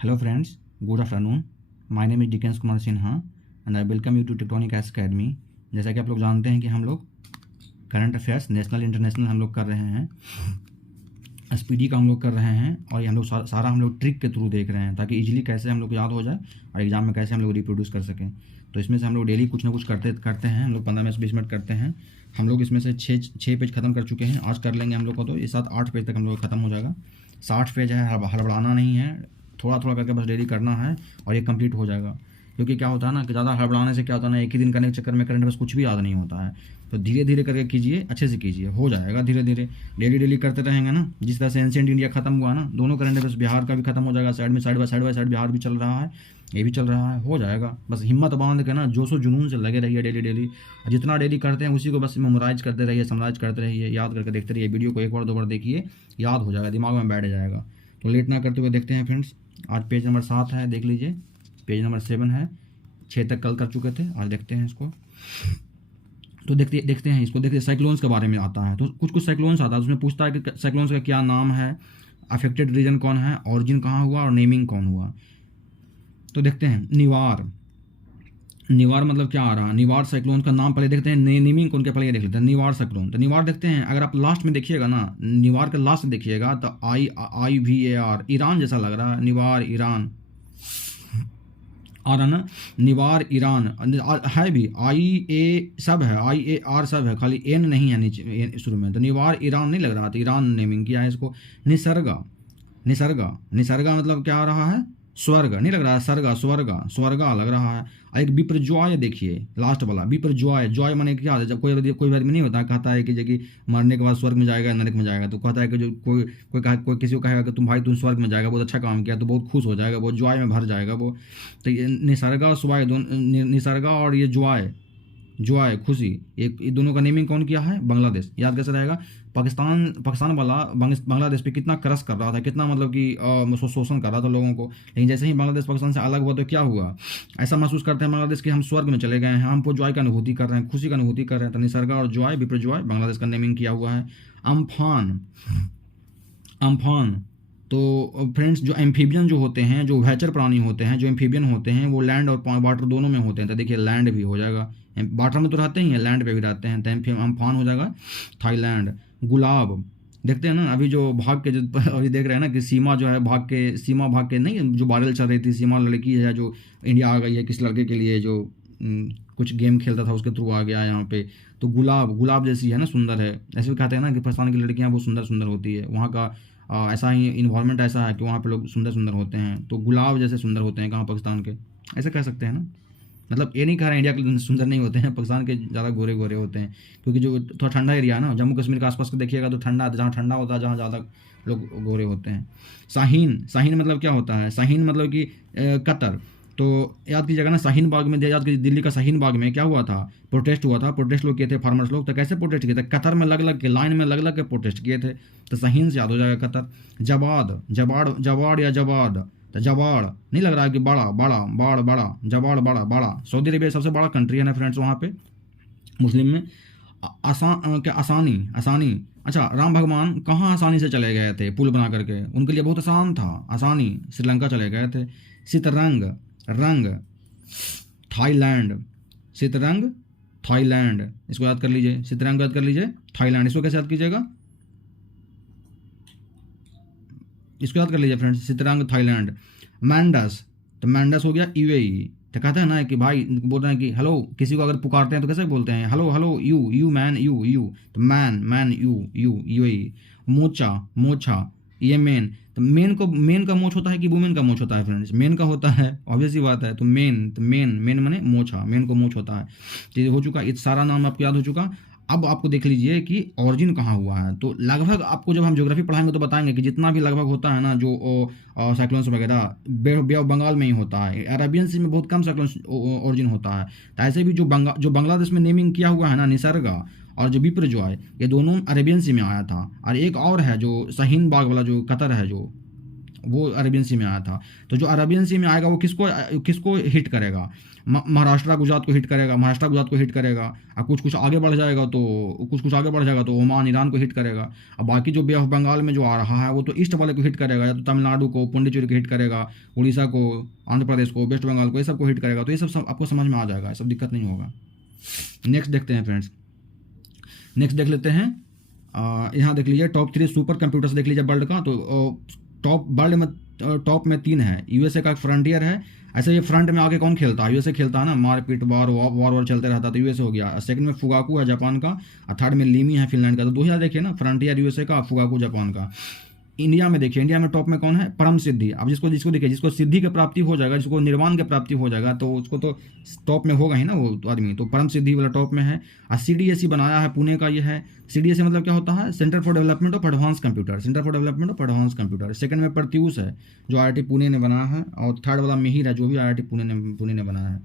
Hello friends, good afternoon. My name is Dickens Kumar Sinha and I welcome you to Tectonic Academy. जैसा कि आप लोग जानते हैं कि हम लोग करंट अफेयर्स नेशनल इंटरनेशनल हम लोग कर रहे हैं, एसपीडी का हम लोग कर रहे हैं और ये हम लोग सारा हम लोग ट्रिक के थ्रू देख रहे हैं ताकि इजीली कैसे हम लोग याद हो जाए और एग्जाम में कैसे हम लोग रिप्रोड्यूस कर सकें। तो इसमें से हम लोग डेली कुछ ना कुछ करते हैं, हम लोग 15 से 20 मिनट करते हैं। हम लोग इसमें से छः पेज खत्म कर चुके हैं, आज कर लेंगे हम लोग को, तो ये 7-8 पेज तक हम लोग खत्म हो जाएगा। 60 पेज है, हड़बड़ाना नहीं है, थोड़ा थोड़ा करके बस डेली करना है और ये कंप्लीट हो जाएगा। क्योंकि क्या होता है ना कि ज़्यादा हड़बड़ाने से क्या होता है ना, एक ही दिन करने के चक्कर में करंट बस कुछ भी याद नहीं होता है। तो धीरे धीरे करके कीजिए, अच्छे से कीजिए, हो जाएगा धीरे धीरे। डेली करते रहेंगे ना, जिस तरह से एंशिएंट इंडिया खत्म हुआ ना, दोनों करंट अफेयर्स बिहार का भी खत्म हो जाएगा, साइड बाय साइड बिहार भी चल रहा है, ये भी चल रहा है, हो जाएगा। बस हिम्मत बांध के ना जोशो जुनून से लगे रहिए डेली। जितना डेली करते हैं उसी को बस मेमोराइज करते रहिए, समराइज करते रहिए, याद करके देखते रहिए। वीडियो को एक बार 2 बार देखिए, याद हो जाएगा, दिमाग में बैठ जाएगा। तो लेट ना करते हुए देखते हैं फ्रेंड्स। आज पेज नंबर 7 है, देख लीजिए। पेज नंबर 7 है, 6 तक कल कर चुके थे, आज देखते हैं इसको। तो देखते हैं इसको। देखिए साइक्लोन्स के बारे में आता है, तो कुछ साइक्लोन्स आता है, उसमें पूछता है कि साइक्लोन्स का क्या नाम है, अफेक्टेड रीजन कौन है, ऑरिजिन कहाँ हुआ और नेमिंग कौन हुआ। तो देखते हैं निवार मतलब क्या आ रहा है। निवार साइक्लोन का नाम पहले देखते हैं, नेमिंग कौन के पहले ये देख लेते हैं। निवार साइक्लोन, तो निवार देखते हैं, अगर आप लास्ट में देखिएगा ना, निवार के लास्ट देखिएगा तो IVAR, ईरान जैसा लग रहा है। निवार ईरान आ रहा ना, निवार ईरान है भी, IA सब है, IAR सब है, खाली एन नहीं है नीचे शुरू में। तो निवार ईरान नहीं लग रहा था, ईरान नेमिंग किया है इसको। निसर्गा मतलब क्या आ रहा है, स्वर्ग नहीं लग रहा है, स्वर्गा लग रहा है। एक विप्रज्वाय देखिए, लास्ट वाला विप्रज्वाय, जॉय माने क्या है, जब कोई आदमी नहीं होता कहता है कि जबकि मरने के बाद स्वर्ग में जाएगा नरक में जाएगा, तो कहता है कि जो कोई किसी को कहेगा कि तुम स्वर्ग में जाएगा, बहुत अच्छा काम किया, तो बहुत खुश हो जाएगा, बहुत जॉय में भर जाएगा वो। तो ये निसर्गा स्वाय, निसर्गा और ये जॉय खुशी, ये दोनों का नेमिंग कौन किया है, बांग्लादेश। याद कैसे रहेगा, पाकिस्तान वाला बांग्लादेश पे कितना क्रश कर रहा था, कितना मतलब कि शोषण कर रहा था लोगों को। लेकिन जैसे ही बांग्लादेश पाकिस्तान से अलग हुआ तो क्या हुआ, ऐसा महसूस करते हैं बांग्लादेश कि हम स्वर्ग में चले गए हैं, हमको जॉय का अनुभूति कर रहे हैं, खुशी का अनुभूति कर रहे हैं। तो निसर्गा और जॉय, विप्रजॉय बांग्लादेश का नेमिंग किया हुआ है। अम्फान तो फ्रेंड्स, जो एम्फीबियन जो होते हैं, जो भयचर प्राणी होते हैं, जो एम्फीबियन होते हैं, वो लैंड और वाटर दोनों में होते हैं। तो देखिए लैंड भी हो जाएगा, वाटर में तो रहते ही हैं, लैंड पे भी रहते हैं, तो अम्फान हो जाएगा थाईलैंड। गुलाब देखते हैं ना, अभी जो भाग के जो अभी देख रहे हैं ना कि सीमा जो है सीमा भाग के नहीं, जो वायरल चल रही थी, सीमा लड़की है जो इंडिया आ गई है, किस लड़के के लिए जो कुछ गेम खेलता था उसके थ्रू आ गया यहाँ पे। तो गुलाब जैसी है ना, सुंदर है। ऐसे भी कहते हैं ना कि पाकिस्तान की लड़कियाँ बहुत सुंदर होती है, वहाँ का ऐसा ही इन्वायरमेंट ऐसा है कि वहाँ पे लोग सुंदर होते हैं, तो गुलाब जैसे सुंदर होते हैं कहाँ, पाकिस्तान के, ऐसे कह सकते हैं ना। मतलब ये नहीं कह रहे इंडिया के सुंदर नहीं होते हैं, पाकिस्तान के ज़्यादा गोरे होते हैं, क्योंकि जो थोड़ा ठंडा एरिया है ना, जम्मू कश्मीर के आसपास को देखिएगा तो ठंडा, जहाँ ठंडा होता है, जहाँ ज़्यादा लोग गोरे होते हैं। शाहीन मतलब क्या होता है, शाहीन मतलब कि कतर। तो याद कीजिएगा ना, शाहीन बाग में, याद कीजिए दिल्ली का शाहीन बाग में क्या हुआ था, प्रोटेस्ट हुआ था, प्रोटेस्ट लोग किए थे, फार्मर्स लोग। तो कैसे प्रोटेस्ट किए थे, कतर में लग के, लाइन में लग के प्रोटेस्ट किए थे। तो शाहीन से याद हो जाएगा कतर। जवाड़ या जवाद, तो जवाड़ नहीं लग रहा है कि बड़ा जवाड़ बड़ा। सऊदी अरेबिया सबसे बड़ा कंट्री है ना फ्रेंड्स, वहाँ पे मुस्लिम में। आसानी, अच्छा, राम भगवान कहाँ आसानी से चले गए थे, पुल बना करके, उनके लिए बहुत आसान था, आसानी, श्रीलंका चले गए थे। रंग थाईलैंड, थाईलैंड, इसको याद कर लीजिए, शीतरंग याद कर लीजिए, थाईलैंड, इसको कैसे याद कीजिएगा, इसको याद कर लीजिए फ्रेंड्स, शीतरंग थाईलैंड। मैंडस, तो मैंडस हो गया UAE। तो कहते हैं ना कि भाई बोल रहे हैं कि हेलो, किसी को अगर पुकारते हैं तो कैसे बोलते हैं, हेलो यू मैन, यू, तो मैन यू UAE। मोछा ये मेन, तो मेन का मोछ होता है कि वुमेन का मोछ होता है फ्रेंड्स, मेन का होता है, ऑब्वियस सी बात है। तो मेन माने मोछा, मेन को मोछ होता है। तो ये हो चुका, ये सारा नाम आपको याद हो चुका। अब आपको देख लीजिए कि ऑरिजिन कहाँ हुआ है। तो लगभग आपको जब हम ज्योग्राफी पढ़ाएंगे तो बताएंगे कि जितना भी लगभग होता है ना, जो साइक्लोन्स वगैरह बे ऑफ बंगाल में ही होता है, अरेबियन सी में बहुत कम साइक्लोन्स ऑरिजिन होता है। तो ऐसे भी जो बांग्लादेश में नेमिंग किया हुआ है ना, निसर्गा और जो विप्रजॉय, ये दोनों अरेबियन सी में आया था। और एक और है जो शाहीन बाग वाला, जो कतर है, जो वो अरेबियन सी में आया था। तो जो अरेबियन सी में आएगा वो किसको किसको हिट करेगा, महाराष्ट्र गुजरात को हिट करेगा, महाराष्ट्र गुजरात को हिट करेगा। और कुछ आगे बढ़ जाएगा तो ओमान ईरान को हिट करेगा। अब बाकी जो बे ऑफ बंगाल में जो आ रहा है वो तो ईस्ट वाले को हिट करेगा, या तो तमिलनाडु को, पुडुचेरी को हिट करेगा, उड़ीसा को, आंध्र प्रदेश को, वेस्ट बंगाल को, ये सब को हिट करेगा। तो ये सब आपको समझ में आ जाएगा, ये सब दिक्कत नहीं होगा। नेक्स्ट देखते हैं फ्रेंड्स, नेक्स्ट देख लेते हैं। यहाँ देख लीजिए टॉप 3 सुपर कंप्यूटर्स देख लीजिए वर्ल्ड का। तो वर्ल्ड में टॉप में 3 है। यूएसए का फ्रंटियर है। ऐसे ये फ्रंट में आगे कौन खेलता है, यूएसए खेलता है ना, मारपीट वार चलते रहता है, तो यूएसए हो गया। सेकंड में फुगाकू है जापान का, और थर्ड में लीमी है फिनलैंड का। तो 2000 देखिए ना, फ्रंटियर यूएसए का, फुगाकू जापान का। इंडिया में देखिए, इंडिया में टॉप में कौन है, परम सिद्धि। अब जिसको देखिए, जिसको सिद्धि की प्राप्ति हो जाएगा, जिसको निर्वाण की प्राप्ति हो जाएगा, तो उसको तो टॉप में होगा ही ना वो आदमी। तो परम सिद्धि वाला टॉप में है। और सीडीएसई बनाया है पुणे का, ये है। सीडीएसई मतलब क्या होता है, centre for development of advance computer, centre for development of advance computer. Second में प्रत्यूष है जो आईआईटी पुणे ने बनाया है, और थर्ड वाला मिहिर है जो भी आईआईटी पुणे ने बनाया है।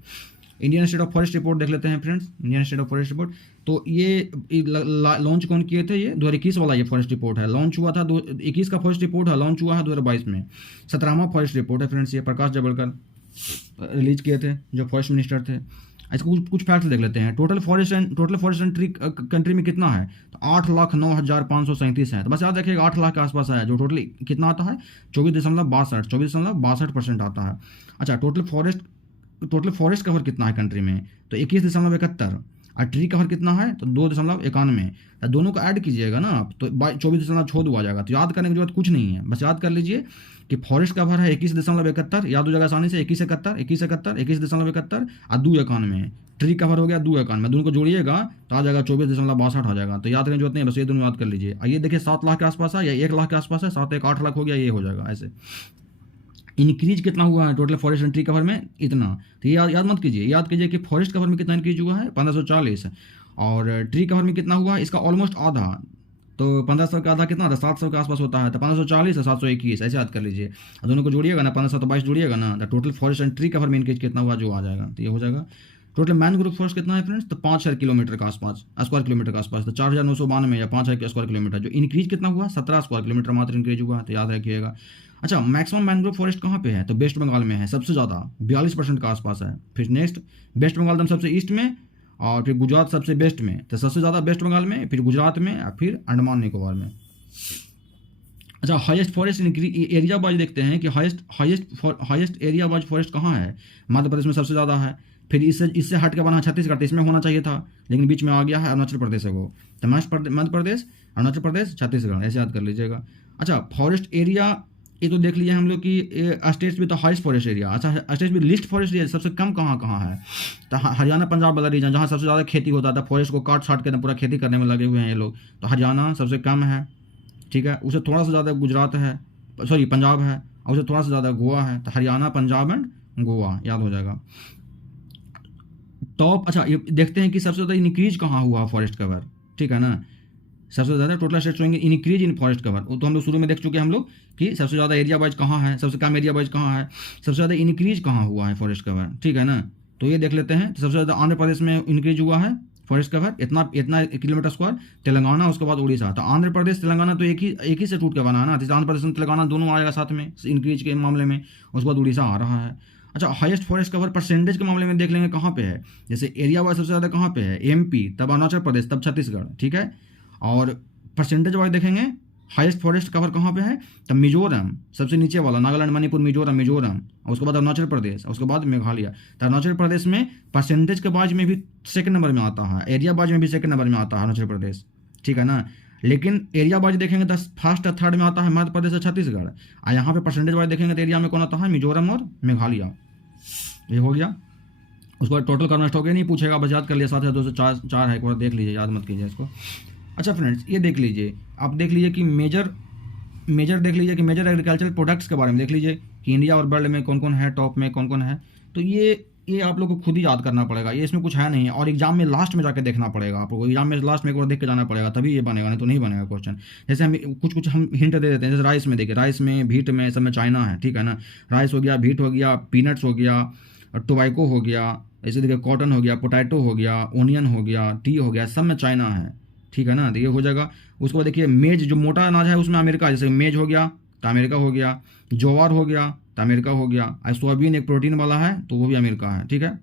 Indian institute of forest report देख लेते हैं friends, Indian institute of forest report. तो ये लॉन्च कौन किए थे, ये 2021 वाला ये फॉरेस्ट रिपोर्ट है। लॉन्च हुआ था 2021 का फॉरेस्ट रिपोर्ट है, लॉन्च हुआ है 2022 में। 17वां फॉरेस्ट रिपोर्ट है फ्रेंड्स, ये प्रकाश जावड़ेकर रिलीज किए थे जो फॉरेस्ट मिनिस्टर थे। इसको कुछ फैक्ट्स देख लेते हैं। Total forest and tree country में कितना है, तो 8,09,537 है। तो बस याद रखिएगा 8 लाख के आसपास है, जो टोटली कितना आता है 24.62% आता है। अच्छा, टोटल फॉरेस्ट कवर कितना है कंट्री में, तो 21.71। और ट्री कवर कितना है, तो 2.91। तो दोनों को ऐड कीजिएगा ना आप, तो 24.62 आ जाएगा। तो याद करने की जरूरत कुछ नहीं है, बस याद कर लीजिए कि फॉरेस्ट कवर है 21.71, याद हो जाएगा आसानी से। 21.71 और 2.91। ट्री कवर हो गया 2.91, दोनों को जोड़िएगा तो आ जाएगा 24.62 आ जाएगा। तो याद करने की जरूरत नहीं है, बस ये दोनों याद कर लीजिए। ये देखिए 7 लाख के आसपास है, या 1 लाख के आसपास है, 7 1 8 लाख हो गया, ये हो जाएगा ऐसे। इंक्रीज कितना हुआ है total forest and tree cover में, इतना। तो ये याद मत कीजिए, याद कीजिए कि फॉरेस्ट कवर में कितना इंक्रीज हुआ है 1540, और ट्री कवर में कितना हुआ, इसका ऑलमोस्ट आधा। तो 1500 का आधा कितना था, 700 के आसपास होता है। तो 1540 और 721 ऐसे याद कर लीजिए। दोनों को जोड़िएगा ना, 1522 जोड़िएगा ना, तो total forest and tree cover में इंक्रीज कितना हुआ जो आ जाएगा, तो ये हो जाएगा। टोटल मैनग्रोव फॉरेस्ट कितना है फ्रेंड्स, तो 5000 किलोमीटर के आसपास, स्क्वायर किलोमीटर के आसपास। तो 4992 या 5000 स्क्वायर किलोमीटर। जो इंक्रीज कितना हुआ, 17 स्क्वायर किलोमीटर मात्र इंक्रीज हुआ, तो याद रखिएगा। अच्छा, मैक्सिमम मैनग्रोव फॉरेस्ट कहाँ पे है, तो वेस्ट बंगाल में है, सबसे ज़्यादा 42% के आसपास है। फिर नेक्स्ट वेस्ट बंगाल एकदम सबसे ईस्ट में, और फिर गुजरात सबसे वेस्ट में। तो सबसे ज़्यादा वेस्ट बंगाल में, फिर गुजरात में, और फिर अंडमान निकोबार में। अच्छा, हाईएस्ट फॉरेस्ट एरिया वाइज देखते हैं कि हाईएस्ट एरिया वाइज फॉरेस्ट कहाँ है। मध्य प्रदेश में सबसे ज़्यादा है। फिर इससे हट के बना छत्तीसगढ़, इसमें होना चाहिए था लेकिन बीच में आ गया है अरुणाचल प्रदेश है वो। तो मध्य प्रदेश, अरुणाचल प्रदेश, छत्तीसगढ़, ऐसे याद कर लीजिएगा। अच्छा, फॉरेस्ट एरिया ये तो देख लीजिए हम लोग कि स्टेट्स भी तो हाईएस्ट फॉरेस्ट एरिया। अच्छा, स्टेट्स भी लिस्ट फॉरेस्ट एरिया सबसे कम कहाँ है, तो हरियाणा पंजाब वाला रीजन जहाँ सबसे ज़्यादा खेती होता था, फॉरेस्ट को काट छाट के पूरा खेती करने में लगे हुए हैं ये लोग। तो हरियाणा सबसे कम है, ठीक है। उसे थोड़ा सा ज़्यादा गुजरात है, सॉरी पंजाब है, और उसे थोड़ा सा ज़्यादा गोवा है। तो हरियाणा, पंजाब एंड गोवा याद हो जाएगा। टॉप, अच्छा ये देखते हैं कि सबसे ज़्यादा इंक्रीज कहाँ हुआ फॉरेस्ट कवर, ठीक है ना। सबसे ज़्यादा टोटल स्टेट्स होंगे इंक्रीज इन फॉरेस्ट कवर। वो तो हम लोग शुरू में देख चुके हैं हम लोग कि सबसे ज़्यादा एरिया वाइज कहाँ है, सबसे कम एरिया वाइज कहाँ है, सबसे ज़्यादा इंक्रीज कहाँ हुआ है फॉरेस्ट कवर, ठीक है ना। तो ये देख लेते हैं। तो सबसे ज़्यादा आंध्र प्रदेश में इंक्रीज हुआ है फॉरेस्ट कवर, इतना किलोमीटर स्क्वायर। तेलंगाना, उसके बाद उड़ीसा। तो आंध्र प्रदेश तेलंगाना तो एक ही से टूट के बना है ना, तो आंध्र प्रदेश और तेलंगाना दोनों आएगा साथ में इंक्रीज के मामले में। उसके बाद उड़ीसा आ रहा है। अच्छा, हाईएस्ट फॉरेस्ट कवर परसेंटेज के मामले में देख लेंगे कहाँ पे है। जैसे एरिया वाइज सबसे ज़्यादा कहाँ पे है, एमपी, तब अरुणाचल प्रदेश, तब छत्तीसगढ़, ठीक है। और परसेंटेज वाइज देखेंगे हाईएस्ट फॉरेस्ट कवर कहाँ पे है, तब मिजोरम सबसे नीचे वाला, नागालैंड, मणिपुर, मिजोरम, और उसके बाद अरुणाचल प्रदेश, और उसके बाद मेघालय। तो अरुणाचल प्रदेश में परसेंटेज के बाज में भी सेकंड नंबर में आता है, एरिया बाज में भी सेकंड नंबर में आता है अरुणाचल प्रदेश, ठीक है ना। लेकिन एरिया वाइज देखेंगे तो फर्स्ट और थर्ड में आता है मध्य प्रदेश और छत्तीसगढ़। और यहाँ पे परसेंटेज वाइज देखेंगे तो एरिया में कौन आता है, मिजोरम और मेघालय। ये हो गया। उसके बाद टोटल कार्बन स्टॉक ये नहीं पूछेगा, बस याद कर लिया 7204 है, एक बार देख लीजिए, याद मत कीजिए इसको। अच्छा फ्रेंड्स, ये देख लीजिए, आप देख लीजिए कि मेजर देख लीजिए कि मेजर एग्रीकल्चरल प्रोडक्ट्स के बारे में देख लीजिए कि इंडिया और वर्ल्ड में कौन कौन है, टॉप में कौन कौन है। तो ये आप लोग को खुद ही याद करना पड़ेगा, ये इसमें कुछ है नहीं, और एग्जाम में लास्ट में जाके देखना पड़ेगा आपको। एग्जाम में लास्ट में एक बार देख के जाना पड़ेगा, तभी ये बनेगा, नहीं तो नहीं बनेगा क्वेश्चन। जैसे हम कुछ हम हिंट दे देते हैं, जैसे राइस में देखिए, राइस में, व्हीट में, सब में चाइना है, ठीक है ना। राइस हो गया, व्हीट हो गया, पीनट्स हो गया, टोबैको हो गया, ऐसे देखिए कॉटन हो गया, पोटैटो हो गया, ओनियन हो गया, टी हो गया, सब में चाइना है, ठीक है ना। तो ये हो जाएगा। उसके बाद देखिए मेज, जो मोटा अनाज है उसमें अमेरिका, जैसे मेज हो गया, तो अमेरिका हो गया, ज्वार हो गया तो अमेरिका हो गया, और सोयाबीन एक प्रोटीन वाला है तो वो भी अमेरिका है, ठीक है।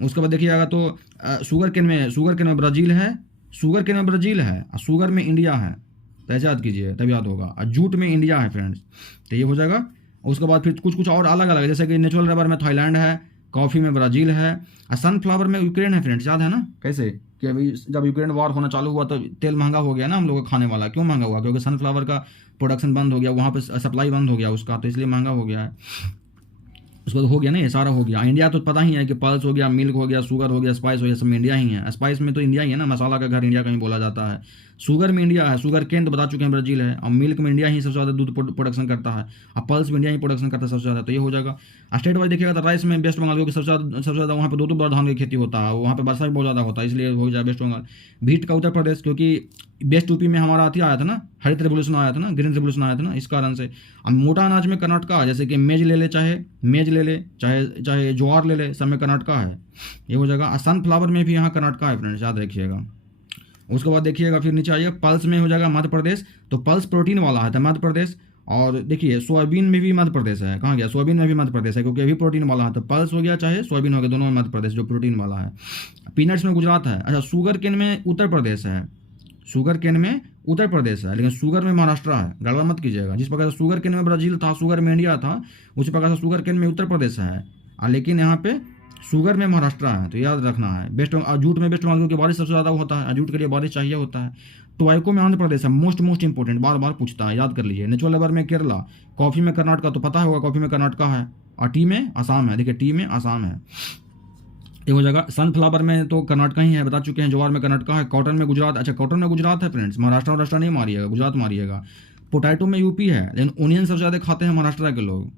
उसके बाद देखिएगा तो शुगर केन में ब्राज़ील है, शुगर केन में ब्राज़ील है और शुगर में इंडिया है, तो ऐसे याद कीजिए तब याद होगा। और जूट में इंडिया है फ्रेंड्स, तो ये हो जाएगा। उसके बाद फिर कुछ कुछ और अलग अलग, जैसे कि नेचुरल रबर में थाईलैंड है, कॉफ़ी में ब्राज़ील है, और सनफ्लावर में यूक्रेन है फ्रेंड्स, याद है ना कैसे कि अभी जब यूक्रेन वॉर होना चालू हुआ तो तेल महंगा हो गया ना हम लोग का खाने वाला। क्यों महंगा हुआ? क्योंकि सनफ्लावर का प्रोडक्शन बंद हो गया, वहाँ पे सप्लाई बंद हो गया उसका, तो इसलिए महंगा हो गया है। उसको तो हो गया ना, ये सारा हो गया। इंडिया तो पता ही है कि पल्स हो गया, मिल्क हो गया, शुगर हो गया, स्पाइस हो गया, सब में इंडिया ही है। स्पाइस में तो इंडिया ही है ना, मसाला का घर इंडिया का ही बोला जाता है। शुगर में इंडिया है, शुगर केन तो बता चुके हैं ब्राज़ील है, और मिल्क में इंडिया ही सबसे ज़्यादा दूध प्रोडक्शन करता है, और पल्स में इंडिया ही प्रोडक्शन करता है सबसे ज़्यादा, तो ये हो जाएगा। स्टेट वाइज देखिएगा तो राइस में वेस्ट बंगाल, क्योंकि सबसे ज़्यादा वहाँ पर दो बार धान की खेती होता है, वहाँ पर वर्षा भी बहुत ज़्यादा होता है, इसलिए हो जाए वेस्ट बंगाल। व्हीट का उत्तर प्रदेश, क्योंकि वेस्ट यूपी में हमारा आया था ना, हरित रेवोल्यूशन आया था ना, ग्रीन रेवोल्यूशन आया था ना, इस कारण से। अब मोटा अनाज में कर्नाटका, जैसे कि मेज ले ले, चाहे ज्वार ले ले, सब में कर्नाटका है, ये हो जाएगा। सनफ्लावर में भी यहाँ कर्नाटका है फ्रेंड्स, याद रखिएगा। उसके बाद देखिएगा फिर नीचे आइए, पल्स में हो जाएगा मध्य प्रदेश, तो पल्स प्रोटीन वाला है तो मध्य प्रदेश। और देखिए सोयाबीन में भी मध्य प्रदेश है, कहाँ गया, सोयाबीन में भी मध्य प्रदेश है, क्योंकि अभी प्रोटीन वाला है, तो पल्स हो गया चाहे सोयाबीन हो गया, दोनों में मध्य प्रदेश जो प्रोटीन वाला है। पीनट्स में गुजरात है। अच्छा, शुगर केन में उत्तर प्रदेश है, शुगर केन में उत्तर प्रदेश है, लेकिन शुगर में महाराष्ट्र है, गड़बड़ मत कीजिएगा। जिस प्रकार से शुगर केन में ब्राज़ील था, शुगर में इंडिया था, उसी प्रकार से शुगर केन में उत्तर प्रदेश है, लेकिन यहाँ पे शुगर में महाराष्ट्र है, तो याद रखना है। जूट में वेस्ट बंगाल, क्योंकि बारिश सबसे ज़्यादा होता है, जूट के लिए बारिश चाहिए होता है। टोबैको में आंध्र प्रदेश है, मोस्ट इंपॉर्टेंट, बार बार पूछता है, याद कर लीजिए। नेचुरल रबर में केरला, कॉफ़ी में कर्नाटका, तो पता होगा कॉफ़ी में कर्नाटका है, और टी में आसाम है, देखिए टी में आसाम है, ये हो जाएगा। सनफ्लावर में तो कर्नाटका ही है, बता चुके हैं। ज्वार में कर्नाटका है। कॉटन में गुजरात, अच्छा कॉटन में गुजरात है फ्रेंड्स, महाराष्ट्र नहीं मारिएगा, गुजरात मारिएगा। पोटैटो में यूपी है, लेकिन ओनियन सबसे ज़्यादा खाते हैं महाराष्ट्र के लोग,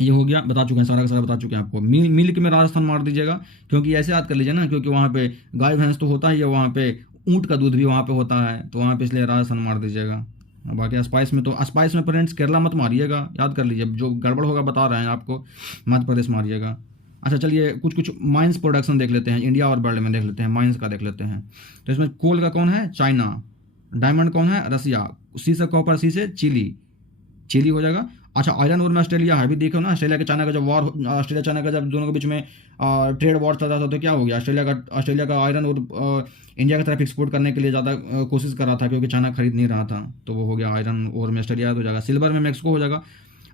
ये हो गया, बता चुके हैं, सारा का सारा बता चुके हैं आपको। मिल्क में राजस्थान मार दीजिएगा, क्योंकि ऐसे याद कर लीजिए ना, क्योंकि वहाँ पे गाय भैंस तो होता ही है, वहाँ पे ऊँट का दूध भी वहाँ पे होता है, तो वहाँ पे इसलिए राजस्थान मार दीजिएगा। बाकी स्पाइस में तो स्पाइस में फ्रेंड्स केरला मत मारिएगा, याद कर लीजिए, जो गड़बड़ होगा बता रहे हैं आपको, मध्य प्रदेश मारिएगा। अच्छा चलिए कुछ माइंस प्रोडक्शन देख लेते हैं, इंडिया और वर्ल्ड में देख लेते हैं, माइंस का देख लेते हैं। तो इसमें कोल का कौन है? चाइना। डायमंड कौन है? रसिया। सी से कॉपर, सी से चिली हो जाएगा। अच्छा, आयरन ओर में ऑस्ट्रेलिया है, अभी देखो ना, ऑस्ट्रेलिया के चाइना का जब वॉर, ऑस्ट्रेलिया चाइना का जब दोनों के बीच में ट्रेड वॉर चल रहा था, तो क्या हो गया, ऑस्ट्रेलिया का आयरन और इंडिया की तरफ एक्सपोर्ट करने के लिए ज़्यादा कोशिश कर रहा था, क्योंकि चाइना खरीद नहीं रहा था, तो वो हो गया आयरन ओर में ऑस्ट्रेलिया हो जाएगा। सिल्वर में मैक्सिको हो जाएगा।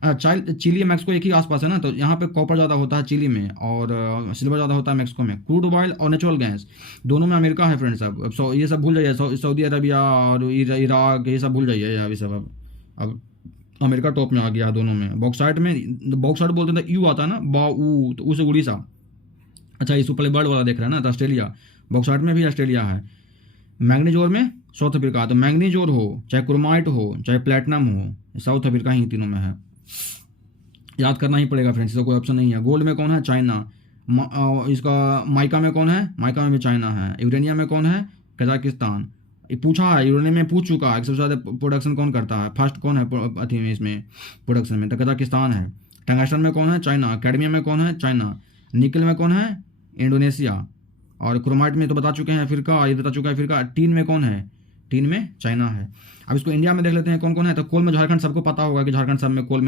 चिली मैक्सिको एक ही आसपास है ना, तो यहाँ पे कॉपर ज़्यादा होता है चिली में, और सिल्वर ज़्यादा होता है मैक्सिको में। क्रूड ऑयल और नेचुरल गैस दोनों में अमेरिका है फ्रेंड्स। अब ये सब भूल जाइए, सऊदी अरबिया और इराक ये सब भूल जाइए अभी सब। अब अमेरिका टॉप में आ गया दोनों में। बॉक्साइट बोलते हैं तो यू आता है ना, बाऊ, तो उसे उड़ीसा। अच्छा, इसको पहले वर्ल्ड वाला देख रहे हैं ना, तो ऑस्ट्रेलिया। बॉक्साइट में भी ऑस्ट्रेलिया है। मैग्नीज ओर में साउथ अफ्रीका, तो मैग्नीज ओर हो चाहे क्रोमाइट हो चाहे प्लेटिनम हो, साउथ अफ्रीका ही तीनों में है, याद करना ही पड़ेगा फ्रेंड्स, इसका कोई ऑप्शन नहीं है। गोल्ड में कौन है? चाइना। इसका माइका में कौन है? माइका में भी चाइना है। यूरेनियम में कौन है? कजाकिस्तान। ये पूछा है, यूरेनियम में पूछ चुका है, सबसे ज़्यादा प्रोडक्शन कौन करता है, फर्स्ट कौन है अथी में, इसमें प्रोडक्शन में, तो कजाकिस्तान है। टंगस्टन में कौन है? चाइना। कैडमियम में कौन है? चाइना। निकल में कौन है? इंडोनेशिया। और क्रोमाइट में तो बता चुके हैं अफ्रीका, ये बता चुका है अफ्रीका। टीन में कौन है? टीन में चाइना है। अब इसको इंडिया में देख लेते हैं कौन कौन है। तो कोल में झारखंड, सबको पता होगा कि झारखंड सब में, कोल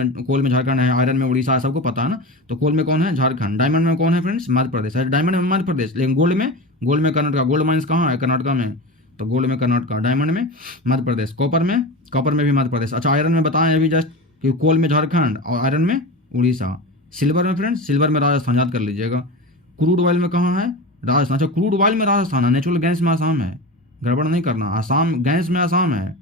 में झारखंड है। आयरन में उड़ीसा है, सबको पता है ना। तो कोल में कौन है? झारखंड। डायमंड में कौन है फ्रेंड्स? मध्य प्रदेश है। डायमंड में मध्य प्रदेश, लेकिन गोल्ड में कर्नाटका। गोल्ड माइंस कहाँ है? कर्नाटका में, तो गोल्ड में कर्नाटका। डायमंड में मध्य प्रदेश। कॉपर में भी मध्य प्रदेश। अच्छा, आयरन में बताएं अभी जस्ट कि कोल में झारखंड और आयरन में उड़ीसा। सिल्वर में फ्रेंड्स, सिल्वर में राजस्थान, याद कर लीजिएगा। क्रूड ऑयल में कहाँ है? राजस्थान। अच्छा, क्रूड ऑयल में राजस्थान है, नेचुरल गैस में आसाम है, गड़बड़ नहीं करना। आसाम गैस में आसाम है,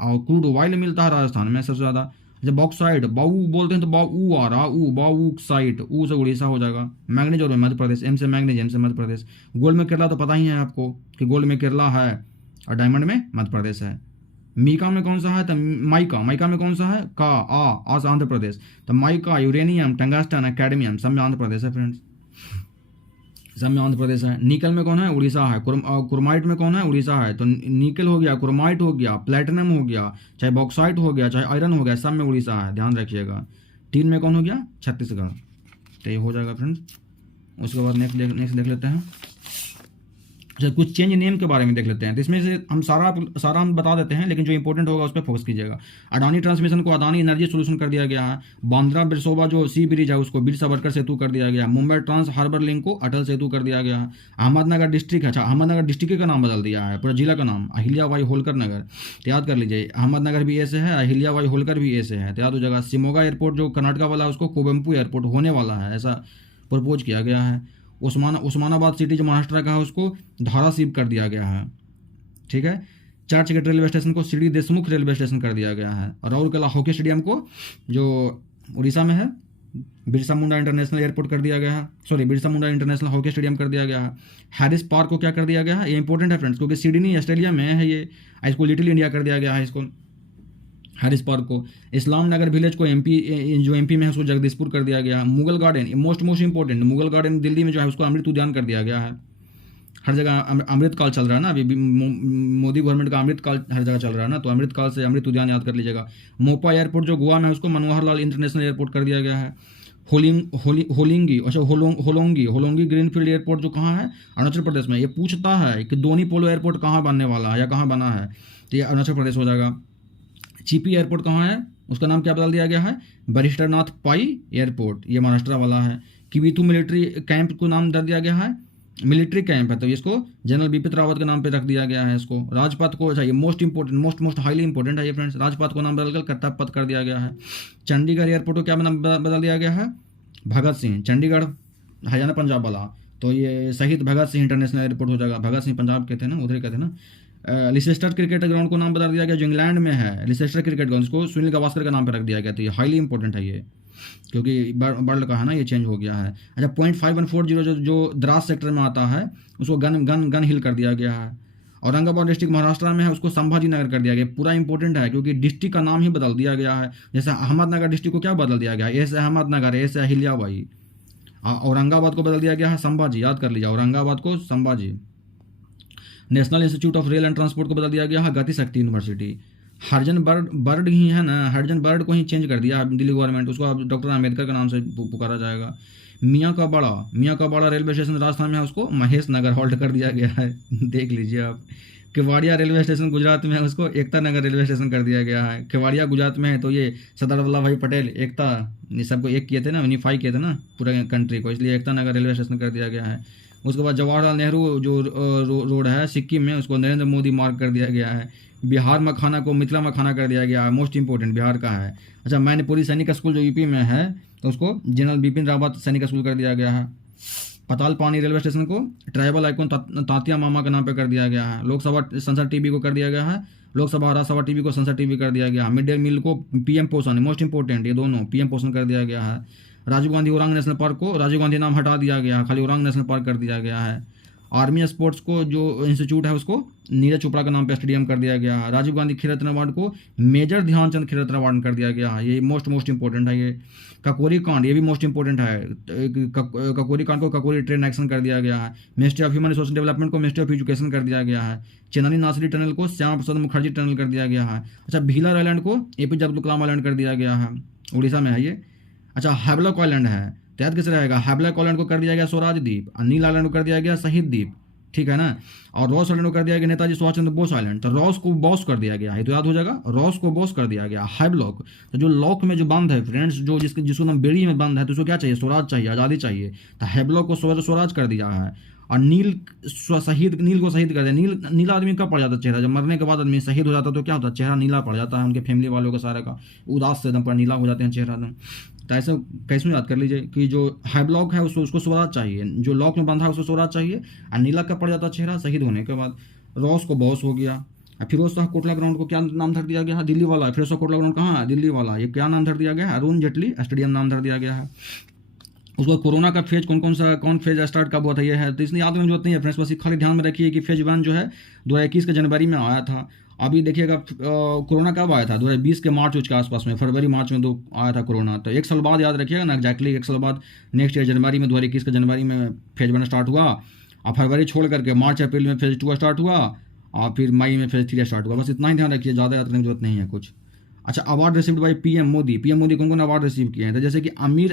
और क्रूड ऑयल मिलता है राजस्थान में सबसे ज़्यादा। जब बॉक्साइट, बाऊ बोलते हैं तो बाऊ आ रहा, बाउक्साइट, ऊ से उड़ीसा हो जाएगा। मैग्नीज और मध्य प्रदेश, एम से मैग्नीज, एम से मध्य प्रदेश। गोल्ड में केरला तो पता ही है आपको कि गोल्ड में केरला है, और डायमंड में मध्य प्रदेश है। मीका में कौन सा है? तो माइका में कौन सा है? आ से आंध्र प्रदेश। तो माइका, यूरेनियम, टंगस्टन, कैडमियम, सब में आंध्र प्रदेश है फ्रेंड्स, सब में आंध्र प्रदेश है। निकल में कौन है? उड़ीसा है। क्रोमाइट में कौन है? उड़ीसा है। तो निकल हो गया, क्रोमाइट हो गया, प्लेटिनम हो गया, चाहे बॉक्साइट हो गया, चाहे आयरन हो गया, सब में उड़ीसा है, ध्यान रखिएगा। टीन में कौन हो गया? छत्तीसगढ़। तो ये हो जाएगा फ्रेंड्स। उसके बाद नेक्स्ट देख लेते हैं। अच्छा, कुछ चेंज नेम के बारे में देख लेते हैं। तो इसमें से हम सारा हम बता देते हैं, लेकिन जो इंपॉर्टेंट होगा उस पर फोकस कीजिएगा। अडानी ट्रांसमिशन को अदानी एनर्जी सोल्यूशन कर दिया गया है। बांद्रा बिरसोबा जो सी ब्रिज है उसको बीर सावरकर सेतु कर दिया गया है। मुंबई ट्रांस हार्बर लिंक को अटल सेतु कर दिया गया है। अहमदनगर डिस्ट्रिक्ट, अच्छा अहमदनगर डिस्ट्रिक्ट का नाम बदल दिया है, पूरा जिला का नाम अहिल्याबाई होलकर नगर, तो याद कर लीजिए अहमदनगर भी ऐसे है, अहिल्याबाई होलकर भी ऐसे है, तो याद हो जाएगा। शिमोगा एयरपोर्ट जो कर्नाटका वाला है उसको कोवेम्पू एयरपोर्ट होने वाला है, ऐसा प्रपोज किया गया है। उस्मानाबाद सिटी जो महाराष्ट्र का है उसको धाराशिव कर दिया गया है, ठीक है। चर्चगेट रेलवे स्टेशन को श्री देशमुख रेलवे स्टेशन कर दिया गया है। और राउरकेला हॉकी स्टेडियम को जो उड़ीसा में है बिरसा मुंडा इंटरनेशनल एयरपोर्ट कर दिया गया है, sorry Birsa Munda international hockey stadium कर दिया गया है। हैरिस पार्क को क्या कर दिया गया है, ये इंपॉर्टेंट है फ्रेंड्स, क्योंकि सिडनी ऑस्ट्रेलिया में है ये, इसको लिटिल इंडिया कर दिया गया है इसको, हैरिस पार्क को। इस्लाम नगर विलेज को जो एमपी में है उसको जगदीशपुर कर दिया गया। Mughal garden most important, Mughal garden Delhi में जो है उसको अमृत उद्यान कर दिया गया है। हर जगह अमृत काल चल रहा है ना अभी, मोदी गवर्नमेंट का अमृत काल हर जगह चल रहा है ना, तो अमृत काल से अमृत उद्यान याद कर लीजिएगा। मोपा एयरपोर्ट जो गोवा में है उसको मनोहर लाल इंटरनेशनल एयरपोर्ट कर दिया गया है। होलोंगी ग्रीनफील्ड एयरपोर्ट जो कहाँ है, अरुणाचल प्रदेश में। ये पूछता है कि दोनी पोलो एयरपोर्ट कहाँ बनने वाला है या कहाँ बना है, तो ये अरुणाचल प्रदेश हो जाएगा। चिपी एयरपोर्ट कहाँ है, उसका नाम क्या बदल दिया गया है, बरिस्टरनाथ पाई एयरपोर्ट, ये महाराष्ट्र वाला है। किविथू मिलिट्री कैंप को नाम दे दिया गया है, मिलिट्री कैंप है तो इसको जनरल बिपिन रावत के नाम पे रख दिया गया है इसको। राजपथ को, अच्छा ये मोस्ट हाईली इंपॉर्टेंट है ये फ्रेंड्स, राजपथ को नाम बदलकर कर्तव्य कर दिया गया है। चंडीगढ़ एयरपोर्ट को क्या नाम बदल दिया गया है, भगत सिंह। चंडीगढ़ हरियाणा पंजाब वाला, तो ये शहीद भगत सिंह इंटरनेशनल एयरपोर्ट हो जाएगा। भगत सिंह पंजाब के थे ना, उधर के थे ना। लिसेस्टर क्रिकेट ग्राउंड को नाम बता दिया गया जो इंग्लैंड में है, लिसेस्टर क्रिकेट ग्राउंड, इसको सुनील गावस्कर का नाम पर रख दिया गया। तो ये हाईली इंपॉर्टेंट है ये, क्योंकि वर्ल्ड का है ना, ये चेंज हो गया है। अच्छा 0.5140 जो द्रास सेक्टर में आता है उसको गन हिल कर दिया गया है। औरंगाबाद डिस्ट्रिक्ट महाराष्ट्र में है उसको संभाजी नगर कर दिया गया। पूरा इंपॉर्टेंट है क्योंकि डिस्ट्रिक्ट का नाम ही बदल दिया गया है। जैसे अहमदनगर डिस्ट्रिक्ट को क्या बदल दिया गया, ऐसे अहमदनगर, ऐसे अहिल्याबाई। औरंगाबाद को बदल दिया गया है संभाजी, याद कर लीजिए औरंगाबाद को Sambhaji. National institute of rail and transport को बदल दिया गया है गति शक्ति यूनिवर्सिटी। हरिजन बर्ड ही है ना, हरिजन बर्ड को ही चेंज कर दिया दिल्ली गवर्नमेंट, उसको अब डॉक्टर अम्बेडकर के नाम से पुकारा जाएगा। मियाँ का बड़ा रेलवे स्टेशन राजस्थान में है उसको महेश नगर हॉल्ट कर दिया गया है देख लीजिए आप। केवाड़िया रेलवे स्टेशन गुजरात में है उसको एकता नगर रेलवे स्टेशन कर दिया गया है। केवाड़िया गुजरात में है तो ये सरदार वल्लभ भाई पटेल एकता, ये सबको एक किए थे ना, यूनिफाई किए थे ना पूरे कंट्री को, इसलिए एकता नगर रेलवे स्टेशन कर दिया गया है। उसके बाद जवाहरलाल नेहरू जो रोड है सिक्किम में, उसको नरेंद्र मोदी मार्ग कर दिया गया है। बिहार मखाना को मिथिला मखाना कर दिया गया है, मोस्ट इंपॉर्टेंट बिहार का है। अच्छा मैनपुरी सैनिक स्कूल जो यूपी में है तो उसको जनरल बिपिन रावत सैनिक स्कूल कर दिया गया है। पतालपानी रेलवे स्टेशन को ट्राइबल आइकॉन तात्या मामा के नाम पे कर दिया गया है। लोकसभा संसद टीवी को कर दिया गया है, लोकसभा राज्यसभा टीवी को संसद टीवी कर दिया गया है। मिड डे मील को पीएम पोषण, मोस्ट इंपॉर्टेंट ये दोनों, पीएम पोषण कर दिया गया है। राजीव गांधी ओरांग नेशनल पार्क को राजीव गांधी नाम हटा दिया गया, खाली ओरांग नेशनल पार्क कर दिया गया है। आर्मी स्पोर्ट्स को जो इंस्टीट्यूट है उसको नीरज चोपड़ा के नाम पे स्टेडियम कर दिया गया है। राजीव गांधी खेल रत्न अवार्ड को मेजर ध्यानचंद खेल रत्न अवार्ड कर दिया गया है, ये मोस्ट इंपॉर्टेंट है। ये ककोरी कांड, ये भी मोस्ट इंपॉर्टेंट है, ककोरी कांड को ककोरी ट्रेन एक्शन कर दिया गया है। Ministry of human resource development को मिनिस्ट्री ऑफ एजुकेशन कर दिया गया है। चेनानी नासरी टनल को श्यामा प्रसाद मुखर्जी टनल कर दिया गया है। अच्छा भीलर आइलैंड को एपीजे अब्दुल कलाम आइलैंड कर दिया गया है, उड़ीसा में है ये। अच्छा हैवलॉक आइलैंड है, तो याद कैसे रहेगा, हैवलॉक आइलैंड को कर दिया गया स्वराज द्वीप, और नील आइलैंड को कर दिया गया शहीद द्वीप, ठीक है ना। और रॉस आइलैंड को कर दिया गया नेताजी सुभाष चंद्र बोस आइलैंड, तो रॉस को बॉस कर दिया गया है, तो याद हो जाएगा रॉस को बॉस कर दिया गया। हैवलॉक, तो जो लॉक में जो बंद है फ्रेंड्स, जो जिसको नाम बेड़ी में बंद है, तो उसको क्या चाहिए, स्वराज चाहिए, आज़ादी चाहिए, तो हैवलॉक को स्वराज कर दिया है। और नील को शहीद कर दिया। नीला आदमी कब पड़ जाता है चेहरा, जब मरने के बाद आदमी शहीद हो जाता है तो क्या होता है, चेहरा नीला पड़ जाता है, उनके फैमिली वालों का सारा का उदास से एकदम पर नीला हो जाते हैं चेहरा एकदम। तो ऐसे कैसे याद कर लीजिए कि जो हैवलॉक है उसको स्वराज चाहिए, जो लॉक में बंधा है उसको स्वराज चाहिए। और नीला कब पड़ जाता है चेहरा, शहीद होने के बाद। रॉस को बॉस हो गया। फिरोज शाह कोटला ग्राउंड को क्या नाम धर दिया गया है, दिल्ली वाला। फिरोज शाह कोटला ग्राउंड कहाँ है, दिल्ली वाला, ये क्या नाम धर दिया गया है, अरुण जेटली स्टेडियम नाम धर दिया गया है। उसको कोरोना का फेज कौन फेज स्टार्ट कब हुआ था ये है, तो इसलिए याद में जरूरत नहीं है फ्रेंड्स, बस खाली ध्यान में रखिए कि फेज 1 जो है 2021 के जनवरी में आया था। अभी देखिएगा कोरोना कब आया था, 2020 के मार्च के आसपास में, फरवरी मार्च में आया था कोरोना। तो 1 साल बाद याद रखिएगा ना, एक्जैक्टली 1 साल बाद नेक्स्ट ईयर जनवरी में 2021 के जनवरी में फेज 1 स्टार्ट हुआ, और फरवरी छोड़ करके मार्च अप्रैल में फेज 2 स्टार्ट हुआ, और फिर मई में फेज 3 स्टार्ट हुआ। बस इतना ही ध्यान रखिए, ज़्यादा याद करने की जरूरत नहीं है कुछ। अच्छा, award received by PM Modi. PM Modi कौन कौन अवार्ड रिसीव किए हैं? तो जैसे कि अमीर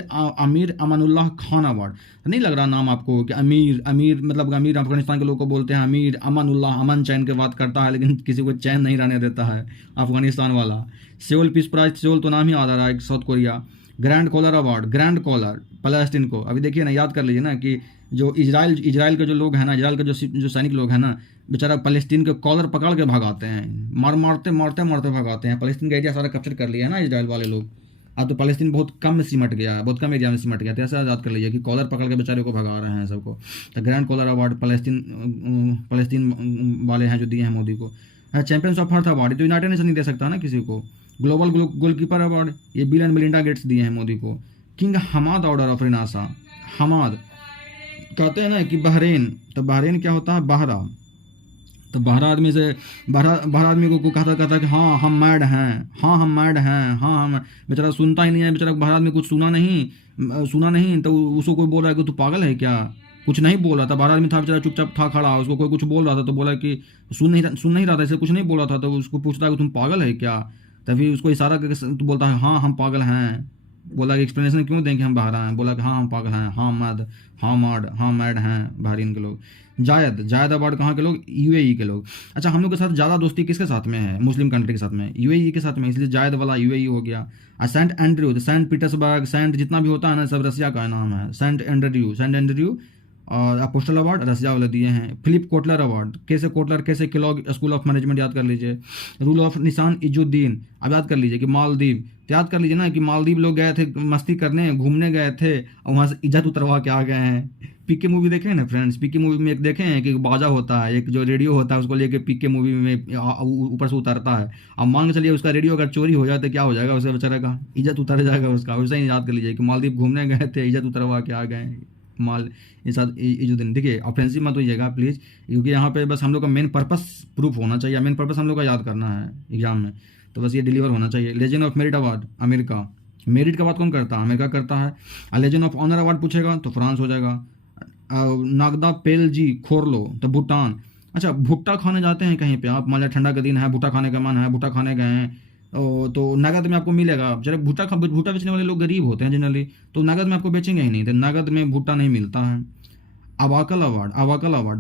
अमानुल्लाह खान अवार्ड। तो नहीं लग रहा नाम आपको कि अमीर अमीर मतलब अमीर अफगानिस्तान के लोग को बोलते हैं अमीर। अमानुल्लाह अमन चैन की बात करता है, लेकिन किसी को चैन नहीं रहने देता है अफगानिस्तान वाला। सेउल पीस प्राइज, सेउल तो नाम ही आ रहा है South Korea. Grand collar award, grand collar Palestine को। अभी देखिए ना, याद कर लीजिए ना कि जो इजराइल के जो लोग हैं ना, इजराइल के जो सैनिक लोग हैं ना, बेचारा फलस्तीन के कॉलर पकड़ के भगाते हैं, मारते भगाते हैं। फलस्तीन का एरिया सारा कैप्चर कर लिया है ना इजराइल वाले लोग। अब तो फलस्तीन बहुत कम में सिमट गया है, बहुत कम एरिया में सिमट गया। तो ऐसा याद कर लीजिए कि कॉलर पकड़ के बेचारे को भगा रहे हैं सबको। तो ग्रैंड कॉलर अवार्ड फलस्तीन वाले हैं जो दिए हैं मोदी को। चैंपियंस ऑफ अर्थ अवार्ड तो यूनाइटेड नेशन नहीं दे सकता ना किसी को। ग्लोबल गोलकीपर अवार्ड ये बिल एंड मेलिंडा गेट्स दिए हैं मोदी को। King Hamad Order of Renaissance. Hamad कहते हैं ना कि बहरीन, तो बहरीन क्या होता है? बहरा। तो बहरा आदमी से बहरा आदमी को कहता कि हाँ हम मैड हैं, हाँ हम मैड हैं, हाँ हम। बेचारा सुनता ही नहीं है, बेचारा बहरा आदमी कुछ सुना नहीं। तो उसको कोई बोल रहा है कि तू पागल है क्या? कुछ नहीं बोल रहा था, बहरा आदमी था बेचारा, चुपचाप था खड़ा। उसको कोई कुछ बोल रहा था तो बोला कि सुन नहीं रहा था, इसलिए कुछ नहीं बोल रहा था। तो उसको पूछता है कि तुम पागल है क्या? तभी उसको इशारा करके तो बोलता है हाँ हम पागल हैं। बोला कि एक्सप्लेनेशन क्यों दें कि हम बहरा हैं? बोला कि हाँ हम पागल हैं, हाँ मैड हैं बहरीन के लोग। जायद अवार्ड कहाँ के लोग? यूएई के लोग। अच्छा, हम लोग के साथ ज़्यादा दोस्ती किसके साथ में है? मुस्लिम कंट्री के साथ में, यूएई के साथ में, इसलिए जायद वाला यूएई हो गया। Saint Andrew, saint Petersburg, saint जितना भी होता है ना सब रसिया का नाम है। सेंट एंड्रयू और अपोस्टल अवार्ड रसिया वाले दिए हैं। फिलिप कोटलर अवार्ड, कैसे केलॉग स्कूल ऑफ मैनेजमेंट याद कर लीजिए। रूल ऑफ निशान इजुद्दीन, अब याद कर लीजिए कि मालदीव, तो याद कर लीजिए ना कि मालदीव लोग गए थे मस्ती करने, घूमने गए थे और वहाँ से इज्जत उतरवा के आ गए हैं। पीके मूवी देखे हैं ना फ्रेंड्स? पीके मूवी में एक देखे हैं कि बाजा होता है, एक जो रेडियो होता है उसको लेके पीके मूवी में ऊपर से उतरता है। अब मान के चलिए उसका रेडियो अगर चोरी हो जाए तो क्या हो जाएगा? उसका बेचारे का इज्जत उतर जाएगा उसका। वैसा ही याद कर लीजिए कि मालदीव घूमने गए थे, इज्जत उतरवा के आ गए माल इजुद्दीन। देखिए ऑफेंसिव मत होइएगा प्लीज़, क्योंकि यहाँ पे बस हम लोग का मेन पर्पस प्रूफ होना चाहिए, मेन पर्पस हम लोग का याद करना है एग्जाम में, तो बस ये डिलीवर होना चाहिए। Legend of merit award America, merit का बात कौन करता है? अमेरिका करता है। लेजेंड ऑफ ऑनर अवार्ड पूछेगा तो फ्रांस हो जाएगा। नागदा पेलजी खोरलो तो भूटान। अच्छा, भुट्टा खाने जाते हैं कहीं पे आप, मान लिया ठंडा का दिन है, भुट्टा खाने का मन है, भुट्टा खाने गए हैं, तो नगद में आपको मिलेगा। जरा भुट्टा बेचने वाले लोग गरीब होते हैं जनरली, तो नगद में आपको बेचेंगे ही नहीं, तो नगद में भुट्टा नहीं मिलता है। अवाकल अवार्ड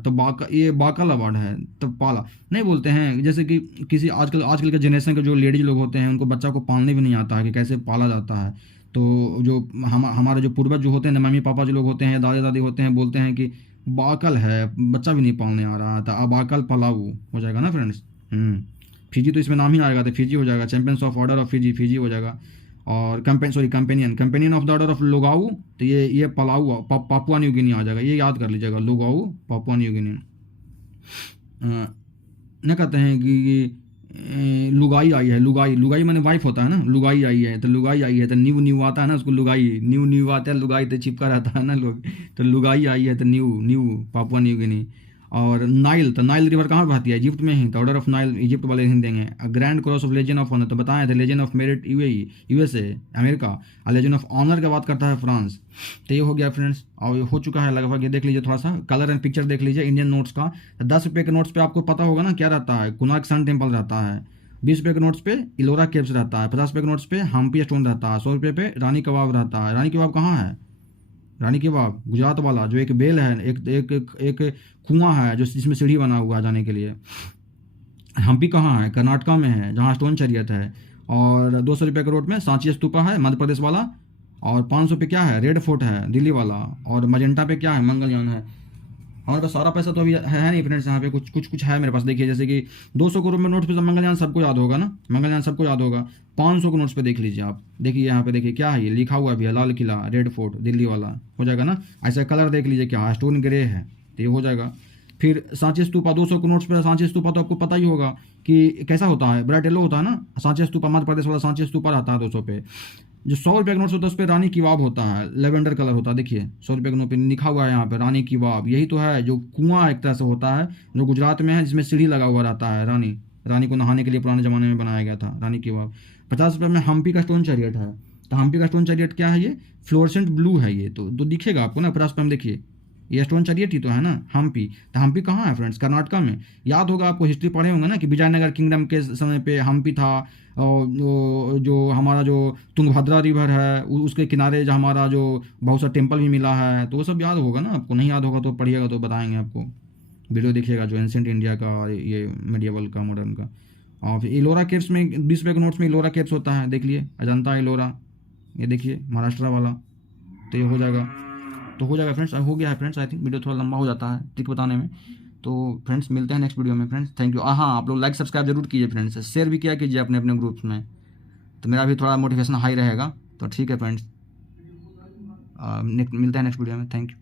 तो ये बाकल अवार्ड है, तो पाला नहीं बोलते हैं। जैसे कि किसी आजकल के जनरेशन के जो लेडीज लोग होते हैं उनको बच्चा को पालने भी नहीं आता है कि कैसे पाला जाता है। तो जो हमारे जो पूर्वज जो होते हैं, मम्मी पापा जो लोग होते हैं, दादा दादी होते हैं, बोलते हैं कि बाकल है, बच्चा भी नहीं पालने आ रहा था। अबाकल पलाऊ हो जाएगा ना फ्रेंड्स। फिजी तो इसमें नाम ही आएगा तो फिजी हो जाएगा। Champions of Order of Fiji हो जाएगा। और Companion of the Order of Logohu, तो ये पलाऊ पापुआ न्यू गिनी आ जाएगा। ये याद कर लीजिएगा, लोगाऊ पापुआ न्यू गिनी। न कहते हैं कि लुगाई आई है, लुगाई मैंने वाइफ होता है ना, लुगाई आई है तो न्यू आता है ना, उसको न्यू आता है, लुगाई तो चिपका रहता है ना लोग, तो लुगाई आई है तो न्यू पापुआ न्यू गिनी। और नाइल, तो नाइल रिवर कहाँ बहती है? इजिप्ट में ही, तो ऑर्डर ऑफ नाइल इजिप्ट वाले ही देंगे। Grand cross of legend of honour तो बताए थे, legend of merit USA America, और लेजेंड ऑफ ऑनर की बात करता है फ्रांस। तो ये हो गया फ्रेंड्स, और ये हो चुका है लगभग। ये देख लीजिए थोड़ा सा कलर एंड पिक्चर देख लीजिए इंडियन नोट्स का। 10 रुपये के नोट्स पे आपको पता होगा ना क्या रहता है? कोणार्क सन टेम्पल रहता है। 20 रुपये के नोट्स पे इलोरा केव्स रहता है। 50 रुपये के नोट्स पे हम्पी स्टोन रहता है। 100 रुपये पे रानी कबाब रहता है। रानी कबाब कहाँ है? रानी की बाग गुजरात वाला, जो एक बेल है, एक कुआं है जो जिसमें सीढ़ी बना हुआ है जाने के लिए। हम्पी कहाँ है? कर्नाटका में है, जहाँ स्टोन चरियत है। और 200 रुपये के रोड में सांची स्तूपा है मध्य प्रदेश वाला। और 500 पे क्या है? रेड फोर्ट है दिल्ली वाला। और मजेंटा पे क्या है? मंगलयान है। हमारे पास सारा पैसा तो अभी है नहीं फ्रेंड्स, यहाँ पे कुछ है मेरे पास। देखिए जैसे कि 200 के रूप में नोट्स पे मंगलयान सबको याद होगा ना, मंगलयान सबको याद होगा। 500 के नोट्स पे देख लीजिए आप, देखिए यहाँ पे देखिए क्या है, ये लिखा हुआ भी है, लाल किला रेड फोर्ट दिल्ली वाला हो जाएगा ना। ऐसा कलर देख लीजिए क्या, स्टोन ग्रे है, तो ये हो जाएगा। फिर सांची स्तूपा 200 के नोट्स पे, सांची स्तूपा तो आपको पता ही होगा कि कैसा होता है, ब्राइट येलो होता है ना। सांची स्तूपा मध्य प्रदेश वाला सांची स्तूपा रहता है 200 पे। जो 100 रुपये का नोट्स होता है उस पर रानी की वाव होता है, लेवेंडर कलर होता है। देखिए 100 रुपये के नोट पे लिखा हुआ है यहाँ पे रानी की वाव, यही तो है जो कुआं एक तरह से होता है जो गुजरात में है, जिसमें सीढ़ी लगा हुआ रहता है। रानी को नहाने के लिए पुराने ज़माने में बनाया गया था रानी की वाव। 50 रुपये में हम्पी का स्टोन चैरियट है। तो हम्पी का स्टोन चैरियट क्या है? ये फ्लोरेसेंट ब्लू है ये, तो दिखेगा आपको ना 50 रुपये में। देखिए ये स्टोन चरियटी तो है ना, हम्पी। तो हम्पी कहाँ है फ्रेंड्स? कर्नाटका में। याद होगा आपको, हिस्ट्री पढ़े होंगे ना कि विजयनगर किंगडम के समय पे हम्पी था, और जो हमारा जो तुंगभद्रा रिवर है उसके किनारे जो हमारा जो बहुत सा टेम्पल भी मिला है, तो वो सब याद होगा ना आपको। नहीं याद होगा तो पढ़िएगा तो बताएंगे आपको, वीडियो देखिएगा जो एंशिएंट इंडिया का और ये मेडिएवल का, मॉडर्न का। और फिर एलोरा केव्स में 20 रुपये के नोट्स में एलोरा केव्स होता है, देख लिए, अजंता एलोरा, ये देखिए महाराष्ट्र वाला। तो ये हो जाएगा, तो हो जाएगा फ्रेंड्स, हो गया है फ्रेंड्स। आई थिंक वीडियो थोड़ा लंबा हो जाता है ट्रिक बताने में। तो फ्रेंड्स मिलते हैं नेक्स्ट वीडियो में फ्रेंड्स, थैंक यू। हाँ, आप लोग लाइक सब्सक्राइब जरूर कीजिए फ्रेंड्स, शेयर भी किया कीजिए अपने अपने ग्रुप्स में, तो मेरा भी थोड़ा मोटिवेशन हाई रहेगा। तो ठीक है फ्रेंड्स, मिलते हैं नेक्स्ट वीडियो में, थैंक यू।